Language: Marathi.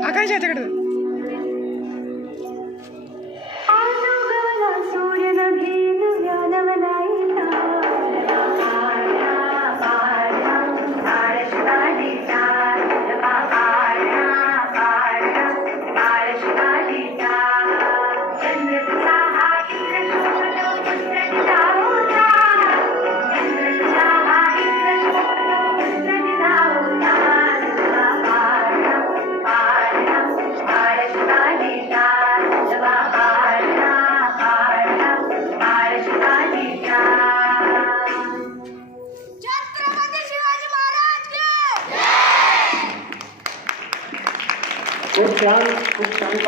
赤いじゃんてくる。खूप छान खूप छान